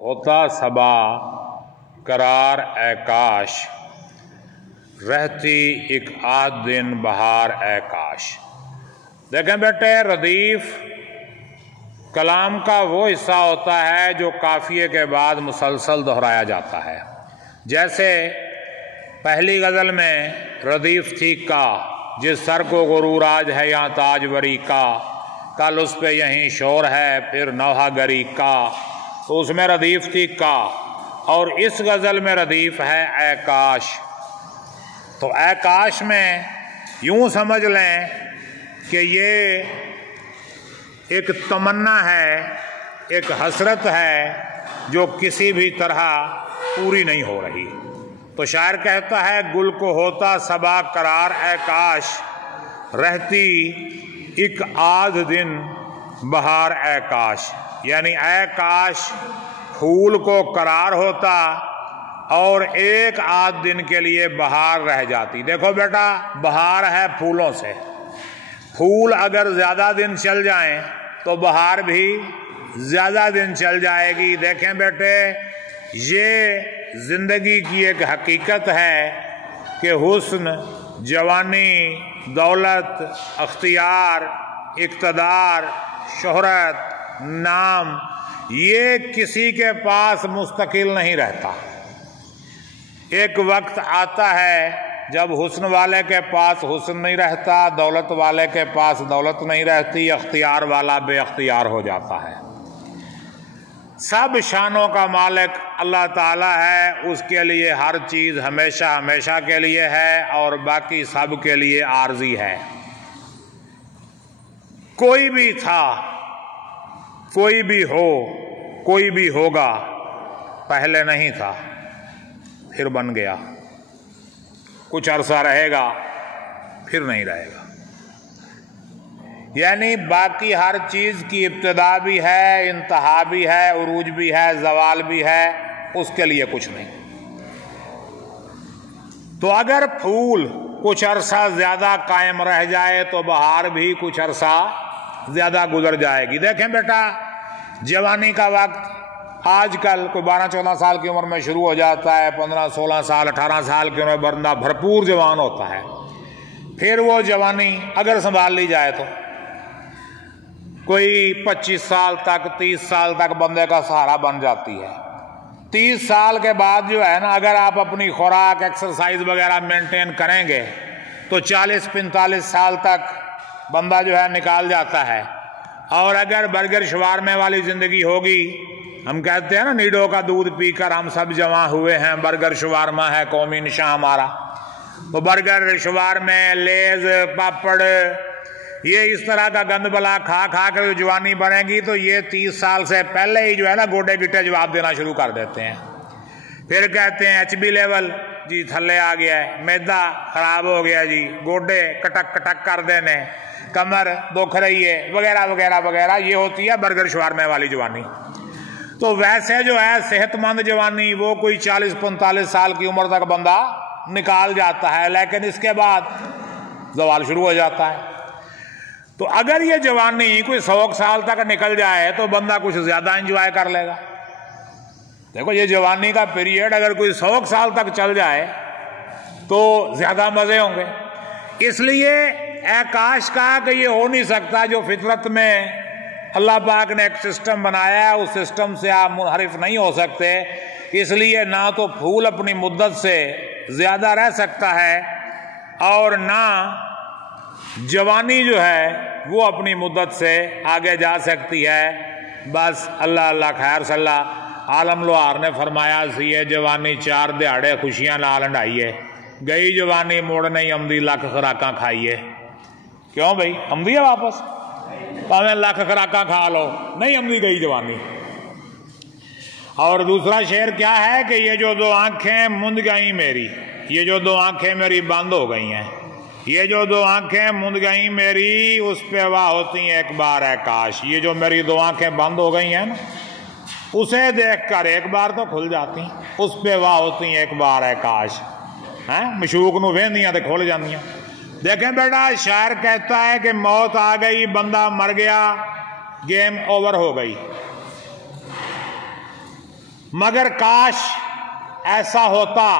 ہوتا صبا قرار اے کاش، رہتی ایک آدھ دن بہار اے کاش۔ دیکھیں بیٹے، ردیف کلام کا وہ حصہ ہوتا ہے جو قافیے کے بعد مسلسل دہرایا جاتا ہے۔ جیسے پہلی غزل میں ردیف تھی کا، جس سر کو غرور آج ہے یا تاج وری کا، کل اس پہ یہیں شور ہے پھر نوحہ گری کا، تو اس میں ردیف تھی کا، اور اس غزل میں ردیف ہے اے کاش۔ تو اے کاش میں یوں سمجھ لیں کہ یہ ایک تمنا ہے، ایک حسرت ہے جو کسی بھی طرح پوری نہیں ہو رہی۔ تو شاعر کہتا ہے گل کو ہوتا صبا قرار اے کاش، رہتی ایک آدھ دن بہار اے کاش، یعنی اے کاش پھول کو قرار ہوتا اور ایک آدھ دن کے لیے بہار رہ جاتی۔ دیکھو بیٹا، بہار ہے پھولوں سے، پھول اگر زیادہ دن چل جائیں تو بہار بھی زیادہ دن چل جائے گی۔ دیکھیں بیٹے، یہ زندگی کی ایک حقیقت ہے کہ حسن، جوانی، دولت، اختیار، اقتدار، شہرت، نام، یہ کسی کے پاس مستقل نہیں رہتا۔ ایک وقت آتا ہے جب حسن والے کے پاس حسن نہیں رہتا، دولت والے کے پاس دولت نہیں رہتی، اختیار والا بے اختیار ہو جاتا ہے۔ سب شانوں کا مالک اللہ تعالیٰ ہے، اس کے لیے ہر چیز ہمیشہ ہمیشہ کے لیے ہے اور باقی سب کے لیے عارضی ہے۔ کوئی بھی تھا، کوئی بھی ہو، کوئی بھی ہوگا، پہلے نہیں تھا پھر بن گیا، کچھ عرصہ رہے گا پھر نہیں رہے گا۔ یعنی باقی ہر چیز کی ابتدا بھی ہے، انتہا بھی ہے، عروج بھی ہے، زوال بھی ہے، اس کے لیے کچھ نہیں۔ تو اگر پھول کچھ عرصہ زیادہ قائم رہ جائے تو بہار بھی کچھ عرصہ زیادہ گزر جائے گی۔ دیکھیں بیٹا، جوانی کا وقت آج کل کوئی 12-14 سال کی عمر میں شروع ہو جاتا ہے، 15-16 سال 18 سال کی عمر میں بندہ بھرپور جوان ہوتا ہے۔ پھر وہ جوانی اگر سنبھال لی جائے تو کوئی 25 سال تک 30 سال تک بندے کا سہارا بن جاتی ہے۔ 30 سال کے بعد جو ہے نا، اگر آپ اپنی خوراک، ایکسرسائز وغیرہ مینٹین کریں گے تو 40-45 سال تک بندہ جو ہے نکال جاتا ہے۔ اور اگر برگر شوارمے والی زندگی ہوگی، ہم کہتے ہیں نا نیڈو کا دودھ پی کر ہم سب جواں ہوئے ہیں، برگر شوارما ہے قومی نشاں ہمارا، تو برگر شوارمے، لیز، پاپڑ، یہ اس طرح کا گند بلا کھا کھا کر جو جوانی بنے گی تو یہ 30 سال سے پہلے ہی جو ہے نا گوڈے گٹے جواب دینا شروع کر دیتے ہیں۔ پھر کہتے ہیں ایچ بی لیول جی تھلے آ گیا ہے، میدا خراب ہو گیا جی، گوڈے کٹک کٹک کر دینے، کمر دکھ رہی ہے، وغیرہ وغیرہ وغیرہ، یہ ہوتی ہے برگر شوارمے والی جوانی۔ تو ویسے جو ہے صحت مند جوانی وہ کوئی 40-45 سال کی عمر تک بندہ نکال جاتا ہے، لیکن اس کے بعد زوال شروع ہو جاتا ہے۔ تو اگر یہ جوانی کوئی 100 سال تک نکل جائے تو بندہ کچھ زیادہ انجوائے کر لے گا۔ دیکھو، یہ جوانی کا پیریڈ اگر کوئی 100 سال تک چل جائے تو زیادہ مزے ہوں گے۔ اس لیے اے کاش کہا کہ یہ ہو نہیں سکتا، جو فطرت میں اللہ پاک نے ایک سسٹم بنایا ہے، اس سسٹم سے آپ منحرف نہیں ہو سکتے۔ اس لیے نہ تو پھول اپنی مدت سے زیادہ رہ سکتا ہے اور نہ جوانی جو ہے وہ اپنی مدت سے آگے جا سکتی ہے۔ بس اللہ اللہ خیر صلی اللہ عالم لوہار نے فرمایا سی جوانی 4 دہاڑے خوشیاں نال ہنڈائیے، گئی جوانی موڑ نہیں آمدی لکھ خوراکاں کھائیے۔ کیوں بھائی، آمدی ہے واپس؟ پاویں لکھ خوراکاں کھا لو، نہیں آمدی گئی جوانی۔ اور دوسرا شعر کیا ہے کہ یہ جو 2 آنکھیں مند گئیں میری، یہ جو 2 آنکھیں میری بند ہو گئی ہیں، یہ جو 2 آنکھیں مند گئیں میری، اس پہ واہ ہوتی ہیں ایک بار اے کاش۔ یہ جو میری 2 آنکھیں بند ہو گئی ہیں نا، اسے دیکھ کر ایک بار تو کھل جاتی، اس پہ واہ ہوتی ہیں ایک بار اے کاش۔ مشوق نو وہندیاں تے کھل جاندیاں۔ دیکھیں بیٹا، شاعر کہتا ہے کہ موت آ گئی، بندہ مر گیا، گیم اوور ہو گئی۔ مگر کاش ایسا ہوتا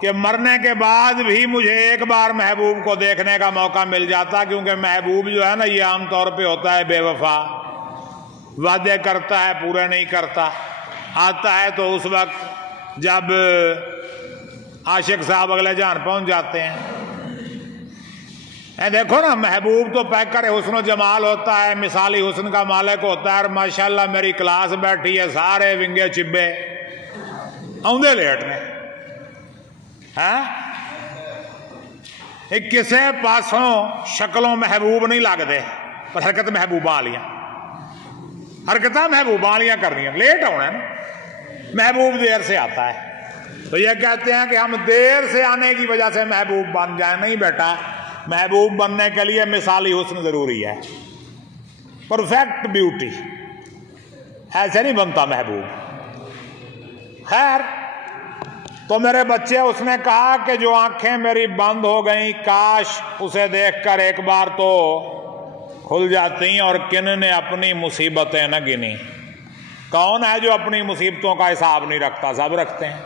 کہ مرنے کے بعد بھی مجھے ایک بار محبوب کو دیکھنے کا موقع مل جاتا، کیونکہ محبوب جو ہے نا یہ عام طور پہ ہوتا ہے بے وفا، وعدے کرتا ہے پورے نہیں کرتا، آتا ہے تو اس وقت جب عاشق صاحب اگلے جان پہنچ جاتے ہیں۔ دیکھو نا، محبوب تو پیکر حسن و جمال ہوتا ہے، مثالی حسن کا مالک ہوتا ہے، اور ماشاءاللہ میری کلاس بیٹھی ہے سارے ونگے چبے آؤندے لیٹنے، کسے پاسوں شکلوں محبوب نہیں لگتے، پر حرکت محبوبہ والیاں، حرکتیں محبوبہ والیاں کرنی، لیٹ ہونا ہے نا، محبوب دیر سے آتا ہے۔ تو یہ کہتے ہیں کہ ہم دیر سے آنے کی وجہ سے محبوب بن جائیں، نہیں بیٹا، محبوب بننے کے لیے مثالی حسن ضروری ہے، پرفیکٹ بیوٹی، ایسے نہیں بنتا محبوب۔ خیر، تو میرے بچے، اس نے کہا کہ جو آنکھیں میری بند ہو گئیں کاش اسے دیکھ کر ایک بار تو کھل جاتی، اور کن نے اپنی مصیبتیں نہ گنی۔ کون ہے جو اپنی مصیبتوں کا حساب نہیں رکھتا؟ سب رکھتے ہیں۔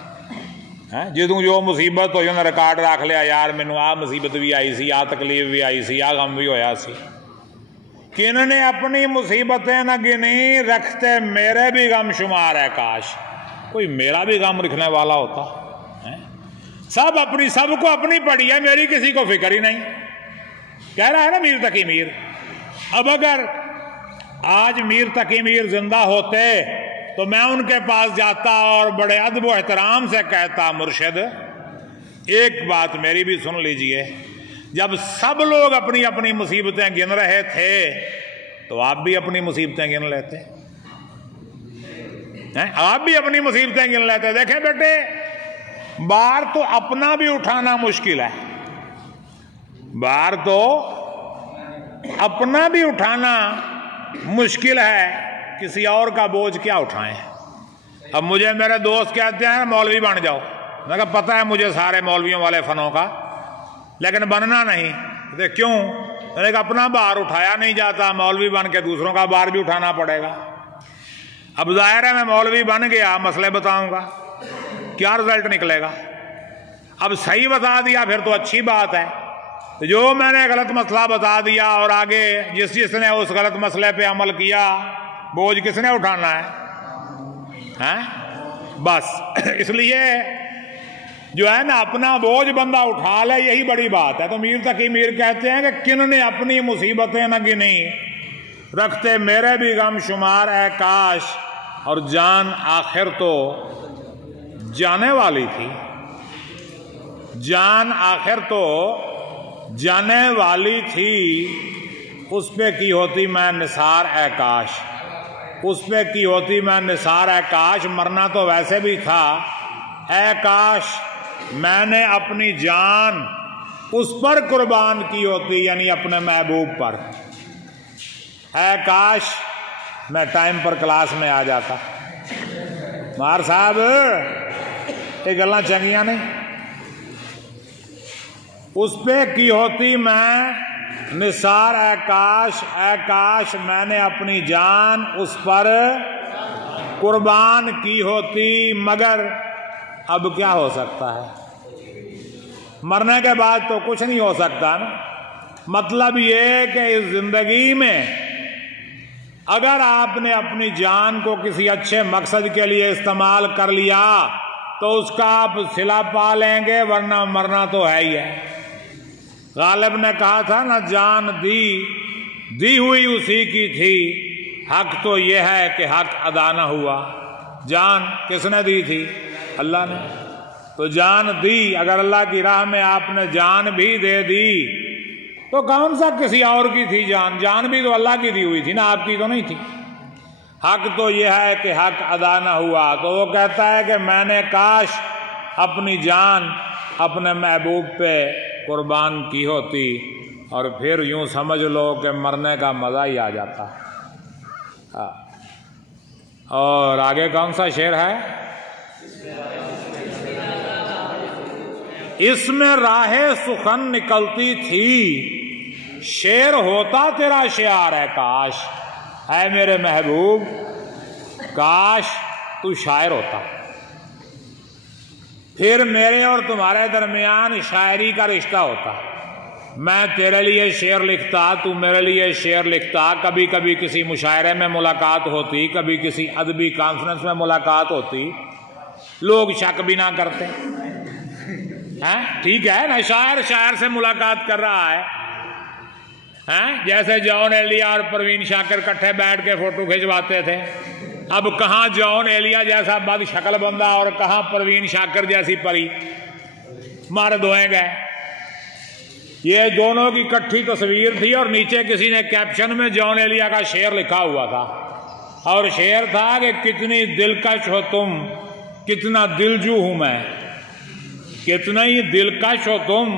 جدوں جو مصیبت ہوئی انہیں ریکارڈ رکھ لیا، یار مینوں آ مصیبت بھی آئی سی، آ تکلیف بھی آئی سی، آ غم بھی ہویا سی۔ کن نے اپنی مصیبتیں نہ گنی، رکھتے میرے بھی غم شمار ہے کاش کوئی میرا بھی غم رکھنے والا ہوتا۔ سب کو اپنی پڑی ہے، میری کسی کو فکر ہی نہیں۔ کہہ رہا ہے نا میر تقی میر۔ اب اگر آج میر تقی میر زندہ ہوتے تو میں ان کے پاس جاتا اور بڑے ادب و احترام سے کہتا، مرشد ایک بات میری بھی سن لیجئے، جب سب لوگ اپنی اپنی مصیبتیں گن رہے تھے تو آپ بھی اپنی مصیبتیں گن لیتے، آپ بھی اپنی مصیبتیں گن لیتے۔ دیکھیں بیٹے، بار تو اپنا بھی اٹھانا مشکل ہے، بار تو اپنا بھی اٹھانا مشکل ہے، کسی اور کا بوجھ کیا اٹھائیں۔ اب مجھے میرے دوست کہتے ہیں مولوی بن جاؤ، میں کہا پتہ ہے مجھے سارے مولویوں والے فنوں کا، لیکن بننا نہیں۔ کیوں؟ میں نے کہا اپنا بار اٹھایا نہیں جاتا، مولوی بن کے دوسروں کا بار بھی اٹھانا پڑے گا۔ اب ظاہر ہے میں مولوی بن گیا، مسئلے بتاؤں گا، کیا رزلٹ نکلے گا؟ اب صحیح بتا دیا پھر تو اچھی بات ہے، جو میں نے غلط مسئلہ بتا دیا اور آگے جس نے اس غلط مسئلے پہ عمل کیا، بوجھ کس نے اٹھانا ہے؟ بس اس لیے جو ہے نا اپنا بوجھ بندہ اٹھا لے، یہی بڑی بات ہے۔ تو میر تقی میر کہتے ہیں کہ کن نے اپنی مصیبتیں نہ گنی، رکھتے میرے بھی غم شمار ہے کاش، اور جان آخر تو جانے والی تھی، جان آخر تو جانے والی تھی، اس پہ کی ہوتی میں نثار اے کاش، اس پہ کی ہوتی میں نثار اے کاش، مرنا تو ویسے بھی تھا، اے کاش میں نے اپنی جان اس پر قربان کی ہوتی، یعنی اپنے محبوب پر، اے کاش میں ٹائم پر کلاس میں آ جاتا۔ مار صاحب یہ گلاں چنگیاں نہیں، اس پہ کی ہوتی میں نثار اے کاش میں نے اپنی جان اس پر قربان کی ہوتی، مگر اب کیا ہو سکتا ہے؟ مرنے کے بعد تو کچھ نہیں ہو سکتا نا۔ مطلب یہ کہ اس زندگی میں اگر آپ نے اپنی جان کو کسی اچھے مقصد کے لیے استعمال کر لیا تو اس کا آپ صلہ پا لیں گے، ورنہ مرنا تو ہے ہی ہے۔ غالب نے کہا تھا نا، جان دی ہوئی اسی کی تھی، حق تو یہ ہے کہ حق ادا نہ ہوا۔ جان کس نے دی تھی؟ اللہ نے۔ تو جان دی، اگر اللہ کی راہ میں آپ نے جان بھی دے دی تو کون سا کسی اور کی تھی جان؟ جان بھی تو اللہ کی دی ہوئی تھی نا، آپ کی تو نہیں تھی۔ حق تو یہ ہے کہ حق ادا نہ ہوا۔ تو وہ کہتا ہے کہ میں نے کاش اپنی جان اپنے محبوب پہ قربان کی ہوتی، اور پھر یوں سمجھ لو کہ مرنے کا مزہ ہی آ جاتا۔ اور آگے کون سا شعر ہے؟ اس میں راہ سخن نکلتی تھی، شعر ہوتا تیرا شعار ہے کاش، اے میرے محبوب کاش تو شاعر ہوتا، پھر میرے اور تمہارے درمیان شاعری کا رشتہ ہوتا، میں تیرے لیے شعر لکھتا، تو میرے لیے شعر لکھتا، کبھی کبھی کسی مشاعرے میں ملاقات ہوتی، کبھی کسی ادبی کانفرنس میں ملاقات ہوتی، لوگ شک بھی نہ کرتے. ٹھیک ہے نا، شاعر شاعر سے ملاقات کر رہا ہے. جیسے جان ایلیا اور پروین شاکر کٹھے بیٹھ کے فوٹو کھنچواتے تھے، اب کہاں جان ایلیا جیسا بد شکل بندہ اور کہاں پروین شاکر جیسی پری مرد ہوئے گئے. یہ دونوں کی کٹھی تصویر تھی اور نیچے کسی نے کیپشن میں جان ایلیا کا شعر لکھا ہوا تھا، اور شعر تھا کہ کتنی دلکش ہو تم، کتنا دلجو ہوں میں، کتنا ہی دلکش ہو تم،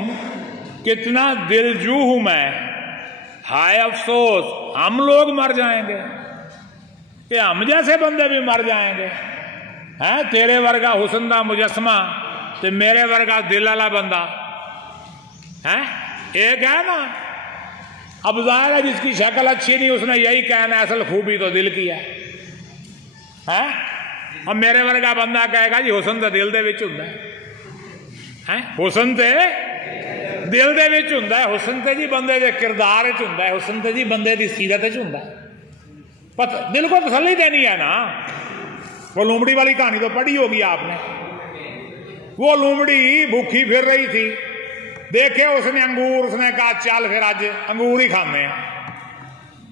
کتنا دلجو ہوں میں، ہائے افسوس ہم لوگ مر جائیں گے کہ ہم جیسے بندے بھی مر جائیں گے. تیرے ورگا حسن دا مجسمہ تے میرے ورگا دل والا بندہ ایک ہے نا. اب ظاہر ہے جس کی شکل اچھی نہیں اس نے یہی کہنا اصل خوبی تو دل کی ہے. اب میرے ورگا بندہ کہے گا جی حسن تو دل دے وچ ہوندا ہے، حسن تے دل دے وچ ہوندا ہے، حسن تے جی بندے دے کردار وچ ہوندا ہے، حسن تے جی بندے دی سیرت وچ ہوندا ہے. دل کو تسلی دینی ہے نا. وہ لومڑی والی کہانی تو پڑھی ہوگی آپ نے. وہ لومڑی بھوکھی پھر رہی تھی، دیکھے اس نے انگور، اس نے کہا چل پھر آج انگور ہی کھانے ہیں.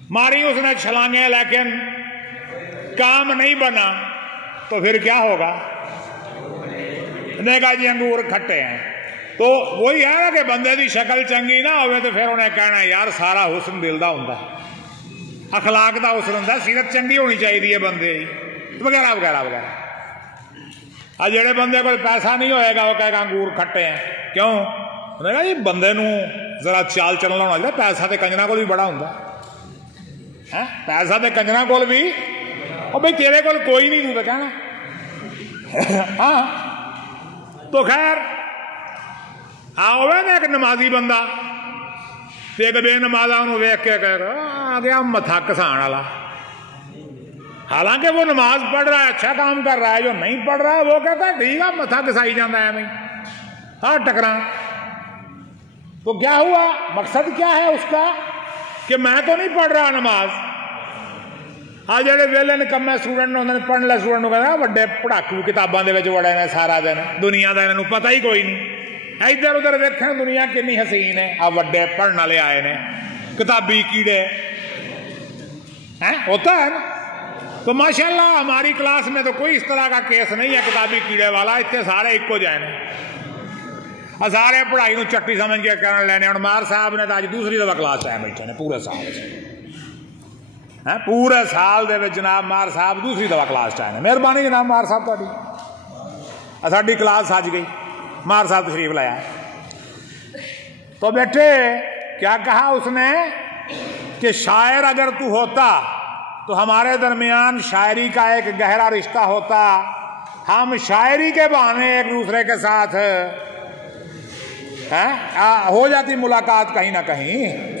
ماری اس نے چھلانگیں لیکن کام نہیں بنا، تو پھر کیا ہوگا؟ نے کہا جی انگور کھٹے ہیں. تو وہی ہے نا کہ بندے دی شکل چنگی نہ ہوئے تو پھر انہیں کہنا یار سارا حسن دل دا ہوندا ہے، اخلاق دا حسن ہوندا ہے، سیرت چنگی ہونی چاہیے بندے وغیرہ وغیرہ وغیرہ. آج جڑے بندے کو پیسہ نہیں ہوئے گا وہ کہے گا انگور کھٹے ہیں. کیوں؟ انہیں کہا جی بندے نو ذرا چال چلنا ہونا چاہیے. پیسہ تے کنجراں کول بھی بڑا ہوندا ہے، پیسہ تے کنجراں کول بھی. اور بھائی تیرے کول کوئی نہیں تو کہنا. تو خیر ہوئے نا ایک نمازی بندہ ایک بے نمازا انہوں ویکھ کے کہے گا آ گیا متھا کسان والا. حالانکہ وہ نماز پڑھ رہا ہے، اچھا کام کر رہا ہے. جو نہیں پڑھ رہا ہے وہ کہتا ہے ٹھیک ہے متھا کسائی جانا ہے میں ٹکراں. تو کیا ہوا؟ مقصد کیا ہے اس کا کہ میں تو نہیں پڑھ رہا نماز. جڑے ویلے نکمے اسٹوڈنٹ ہوندے نے پڑھن والے اسٹوڈنٹ کہنا وڈے پڑھاکو کتاباں دے وچ وڑے نے سارا دن، دنیا دا انہاں نوں پتہ ہی کوئی نہیں. ادھر ادھر ویکھن دنیا کنی حسین ہے، وڈے پڑھن والے آئے نے کتابی کیڑے. ہوتا ہے نا. تو ماشاءاللہ ہماری کلاس میں تو کوئی اس طرح کا کیس نہیں ہے کتابی کیڑے والا. اتنے سارے ایکو جائے نے، سارے پڑھائی نو چٹی سمجھ کے کرن لینے. اور مار صاحب نے تو اج دوسری دفعہ کلاس آئے بیٹھے نے پورے سال. پورے سال دے وچ جناب مار صاحب دوسری دفعہ کلاس آئے. مہربانی جناب مار صاحب تاری ساری کلاس سج گئی. مار صاحب تشریف لایا. تو بیٹھے کیا کہا اس نے کہ شاعر اگر تو ہوتا تو ہمارے درمیان شاعری کا ایک گہرا رشتہ ہوتا، ہم شاعری کے بہانے ایک دوسرے کے ساتھ ہو جاتی ملاقات کہیں نہ کہیں.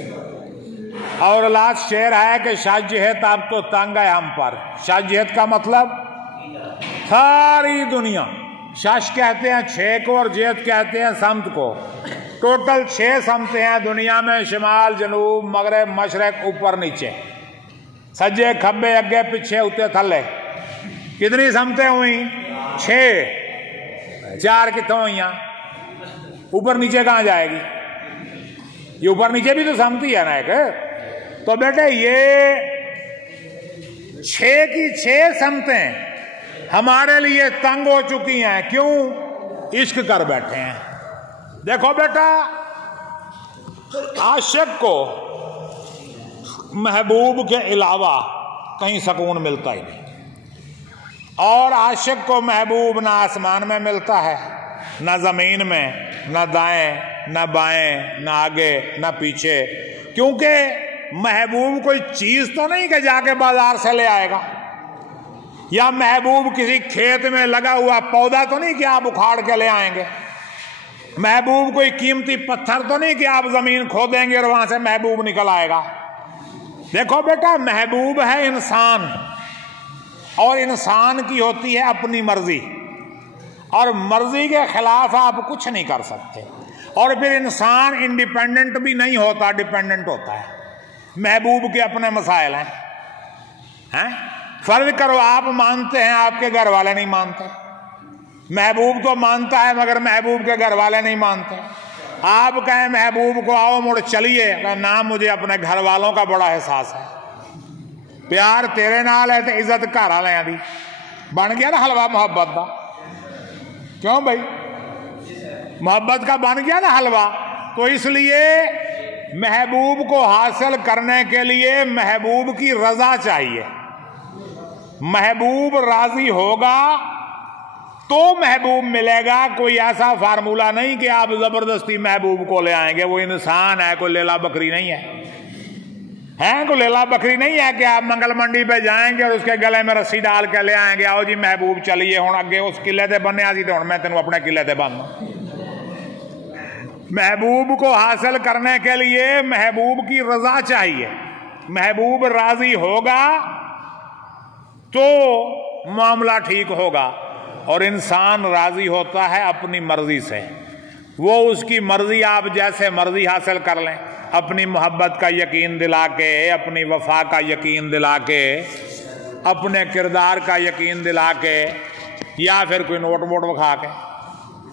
اور لاسٹ شعر ہے کہ شاہ جہت اب تو تنگ ہے ہم پر. شاہ جہت کا مطلب ساری دنیا. شش کہتے ہیں 6 کو اور جہت کہتے ہیں سمت کو. ٹوٹل 6 سمتیں ہیں دنیا میں، شمال جنوب مغرب مشرق اوپر نیچے، سجے کھبے اگے پیچھے اتنے تھلے. کتنی سمتیں ہوئی؟ 6. 4 کتوں ہوئی؟ اوپر نیچے کہاں جائے گی؟ یہ اوپر نیچے بھی تو سمتی ہے نا ایک. تو بیٹے یہ 6 کی 6 سمتیں ہمارے لیے تنگ ہو چکی ہیں. کیوں؟ عشق کر بیٹھے ہیں. دیکھو بیٹا عاشق کو محبوب کے علاوہ کہیں سکون ملتا ہی نہیں. اور عاشق کو محبوب نہ آسمان میں ملتا ہے، نہ زمین میں، نہ دائیں نہ بائیں، نہ آگے نہ پیچھے. کیونکہ محبوب کوئی چیز تو نہیں کہ جا کے بازار سے لے آئے گا، یا محبوب کسی کھیت میں لگا ہوا پودا تو نہیں کہ آپ اکھاڑ کے لے آئیں گے. محبوب کوئی قیمتی پتھر تو نہیں کہ آپ زمین کھودیں گے اور وہاں سے محبوب نکل آئے گا. دیکھو بیٹا محبوب ہے انسان، اور انسان کی ہوتی ہے اپنی مرضی، اور مرضی کے خلاف آپ کچھ نہیں کر سکتے. اور پھر انسان انڈیپینڈنٹ بھی نہیں ہوتا، ڈیپینڈنٹ ہوتا ہے. محبوب کے اپنے مسائل ہیں. فرض کرو آپ مانتے ہیں، آپ کے گھر والے نہیں مانتے. محبوب تو مانتا ہے مگر محبوب کے گھر والے نہیں مانتے. آپ کہیں محبوب کو آؤ مڑ چلیے، نہ مجھے اپنے گھر والوں کا بڑا احساس ہے، پیار تیرے نال ہے تے عزت گھر والے دی. بن گیا نا حلوہ محبت دا. کیوں بھائی؟ محبت کا بن گیا نا حلوہ. تو اس لیے محبوب کو حاصل کرنے کے لیے محبوب کی رضا چاہیے. محبوب راضی ہوگا تو محبوب ملے گا. کوئی ایسا فارمولہ نہیں کہ آپ زبردستی محبوب کو لے آئیں گے. وہ انسان ہے، کوئی لیلا بکری نہیں ہے. کوئی لیلا بکری نہیں ہے کہ آپ منگل منڈی پہ جائیں گے اور اس کے گلے میں رسی ڈال کے لے آئیں گے. آؤ جی محبوب چلیے ہوں اگے اس قلعے تے بننے آسی تو ہوں میں تینوں اپنے قلعے تے بننا. محبوب کو حاصل کرنے کے لیے محبوب کی رضا چاہیے. محبوب راضی ہوگا تو معاملہ ٹھیک ہوگا. اور انسان راضی ہوتا ہے اپنی مرضی سے. وہ اس کی مرضی آپ جیسے مرضی حاصل کر لیں، اپنی محبت کا یقین دلا کے، اپنی وفا کا یقین دلا کے، اپنے کردار کا یقین دلا کے، یا پھر کوئی نوٹ ووٹ بکھا کے،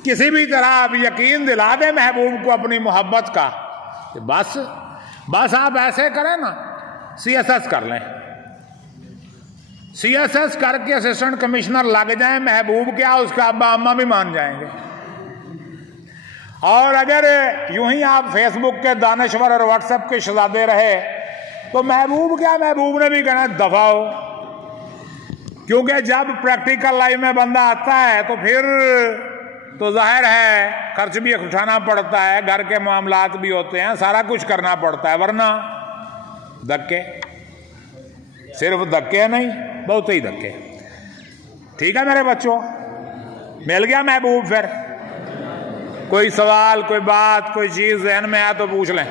کسی بھی طرح آپ یقین دلا دیں محبوب کو اپنی محبت کا. بس آپ ایسے کریں نا، سی ایس ایس کر لیں. سی ایس ایس کر کے اسسٹنٹ کمشنر لگ جائیں، محبوب کیا اس کا ابا اماں بھی مان جائیں گے. اور اگر یوں ہی آپ فیس بک کے دانشور اور واٹس ایپ کے شہزادے رہے تو محبوب کیا، محبوب نے بھی کہنا دفع ہو. کیونکہ جب پریکٹیکل لائف میں بندہ آتا ہے تو پھر تو ظاہر ہے خرچ بھی اٹھانا پڑتا ہے، گھر کے معاملات بھی ہوتے ہیں، سارا کچھ کرنا پڑتا ہے. ورنہ دھکے، صرف دھکے نہیں، بہت ہی دھکے. ٹھیک ہے میرے بچوں، مل گیا محبوب؟ پھر کوئی سوال، کوئی بات، کوئی چیز ذہن میں آیا تو پوچھ لیں.